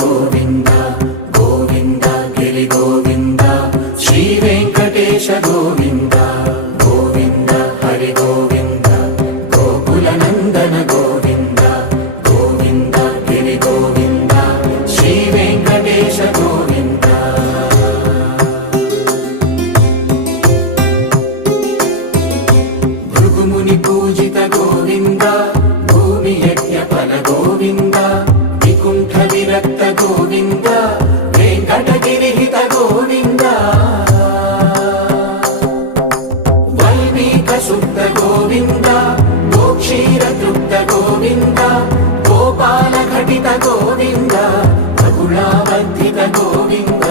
గోవింద గోవింద గిరి గోవింద శ్రీ వెంకటేశ గోవింద గోవింద హరి గోవింద గోకుల నందన గోవింద గోవింద గిరి గోవింద శ్రీ వెంకటేశ గోవింద భృగుముని పూజిత గోవింద భూమి యజ్ఞ ఫల గోవింద వికుంఠ విరక్త గోవింద వెంకటగిరిహిత గోవింద వల్మీక శుద్ధ గోవింద గోక్షీర తృప్త గోవింద గోపాల ఘటిత గోవింద బహుళావర్ధిత గోవింద